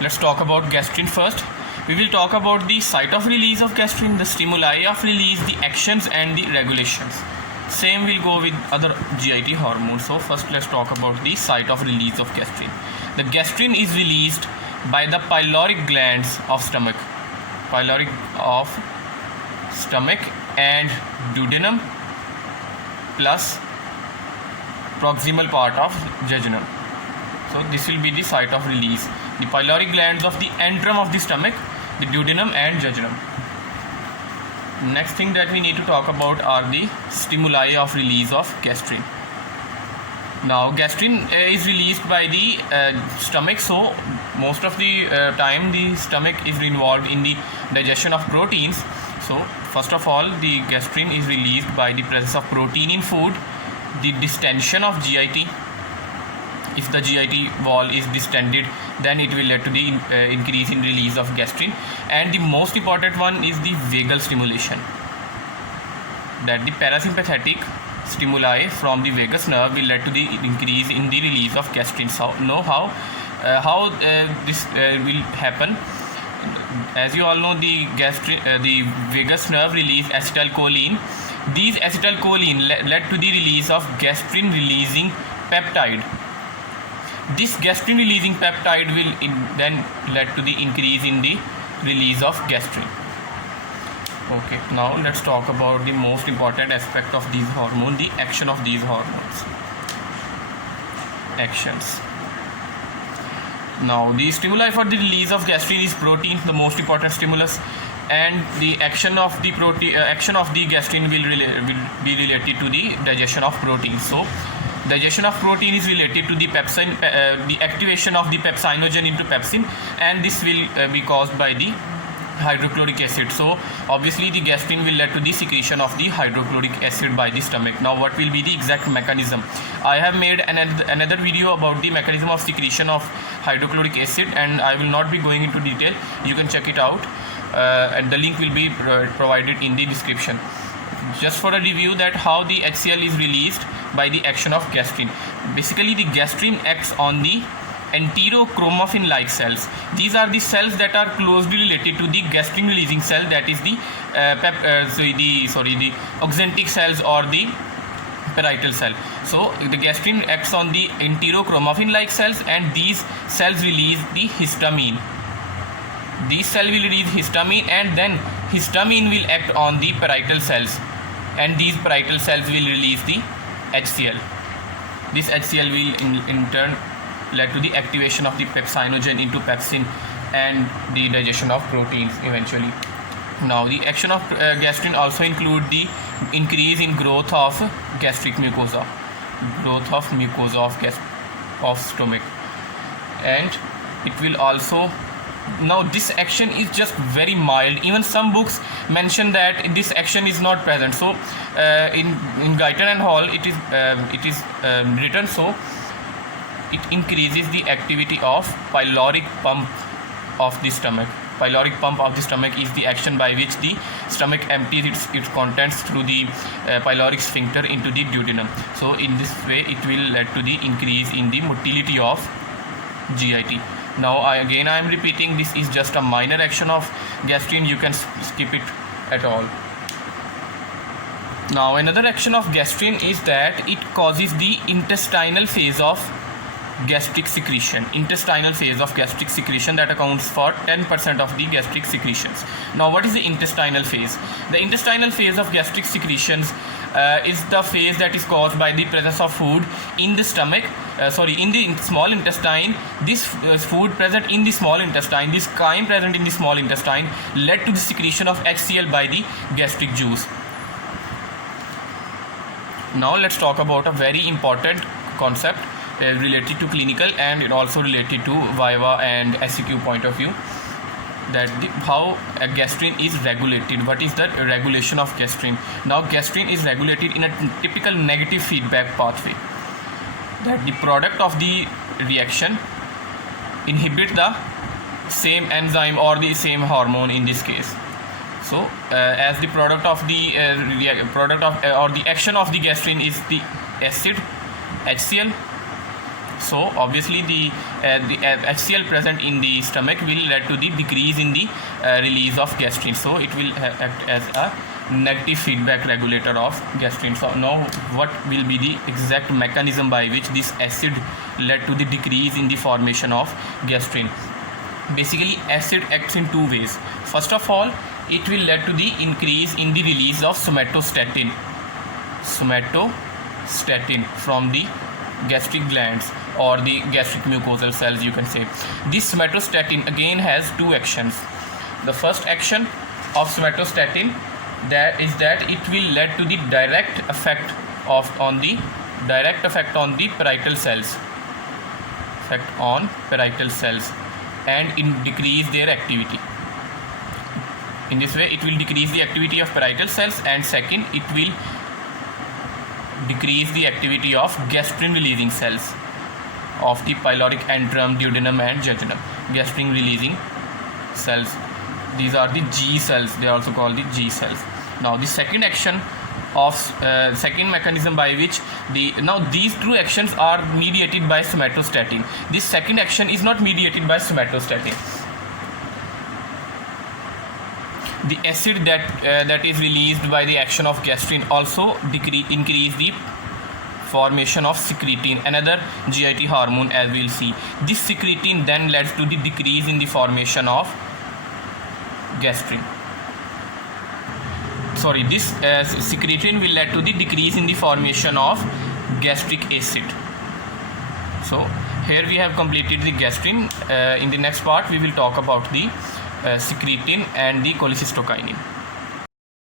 Let's talk about gastrin first. We will talk about the site of release of gastrin, the stimuli of release, the actions and the regulations. Same will go with other GIT hormones. So first let's talk about the site of release of gastrin. The gastrin is released by the pyloric glands of stomach. Pyloric of stomach and duodenum plus proximal part of jejunum. So this will be the site of release. The pyloric glands of the antrum of the stomach, the duodenum and jejunum. Next thing that we need to talk about are the stimuli of release of gastrin. Now gastrin is released by the stomach, so most of the time the stomach is involved in the digestion of proteins. So first of all, the gastrin is released by the presence of protein in food, the distension of GIT. If the GIT wall is distended, then it will lead to the increase in release of gastrin. And the most important one is the vagal stimulation, that the parasympathetic stimuli from the vagus nerve will lead to the increase in the release of gastrin. So know how this will happen. As you all know, the vagus nerve release acetylcholine. These acetylcholine led to the release of gastrin releasing peptide. This gastrin releasing peptide will then lead to the increase in the release of gastrin. Okay, now let's talk about the most important aspect of these hormones, the action of these hormones. Actions. Now the stimuli for the release of gastrin is protein, the most important stimulus, and the action of the gastrin will be related to the digestion of protein. So digestion of protein is related to the pepsin, the activation of the pepsinogen into pepsin, and this will be caused by the hydrochloric acid. So obviously the gastrin will lead to the secretion of the hydrochloric acid by the stomach. Now what will be the exact mechanism? I have made another video about the mechanism of secretion of hydrochloric acid, and I will not be going into detail. You can check it out, and the link will be provided in the description. Just for a review, that how the HCl is released by the action of gastrin. Basically the gastrin acts on the enterochromaffin like cells. These are the cells that are closely related to the gastrin releasing cell, that is the the oxyntic cells or the parietal cell. So the gastrin acts on the enterochromaffin like cells, and these cells release the histamine. These cells will release histamine, and then histamine will act on the parietal cells, and these parietal cells will release the HCl. This HCl will in turn lead to the activation of the pepsinogen into pepsin and the digestion of proteins eventually. Now the action of gastrin also include the increase in growth of gastric mucosa, of stomach, and it will also. Now this action is just very mild. Even some books mention that this action is not present. So in Guyton and Hall it is written, so it increases the activity of pyloric pump of the stomach. Pyloric pump of the stomach is the action by which the stomach empties its contents through the pyloric sphincter into the duodenum. So in this way it will lead to the increase in the motility of GIT. Now I am repeating, this is just a minor action of gastrin. You can skip it at all. Now another action of gastrin is that it causes the intestinal phase of gastric secretion. That accounts for 10% of the gastric secretions. Now what is the intestinal phase? The intestinal phase of gastric secretions is the phase that is caused by the presence of food in the stomach, in the small intestine. This food present in the small intestine, this chyme present in the small intestine led to the secretion of HCl by the gastric juice. Now let's talk about a very important concept related to clinical and also related to Viva and SEQ point of view, that how a gastrin is regulated. What is the regulation of gastrin? Now gastrin is regulated in a typical negative feedback pathway, that the product of the reaction inhibit the same enzyme or the same hormone in this case. So as the product of the or the action of the gastrin is the acid HCl, So obviously the HCl present in the stomach will lead to the decrease in the release of gastrin. So it will act as a negative feedback regulator of gastrin. So now what will be the exact mechanism by which this acid led to the decrease in the formation of gastrin? Basically, acid acts in two ways. First of all, it will lead to the increase in the release of somatostatin from the gastric glands or the gastric mucosal cells, you can say. This somatostatin again has two actions. The first action of somatostatin that it will lead to the direct effect on the parietal cells, and decrease their activity. In this way, it will decrease the activity of parietal cells, and second, it will decrease the activity of gastrin releasing cells of the pyloric antrum, duodenum and jejunum. Gastrin releasing cells, these are the G cells, they are also called the G cells. Now the second action of second mechanism by which these two actions are mediated by somatostatin. This second action is not mediated by somatostatin. The acid that is released by the action of gastrin also increase the formation of secretin, another GIT hormone, as we will see. This secretin then leads to the decrease in the formation of gastrin. This secretin will lead to the decrease in the formation of gastric acid. So here we have completed the gastrin. In the next part we will talk about the secretin and the cholecystokinin.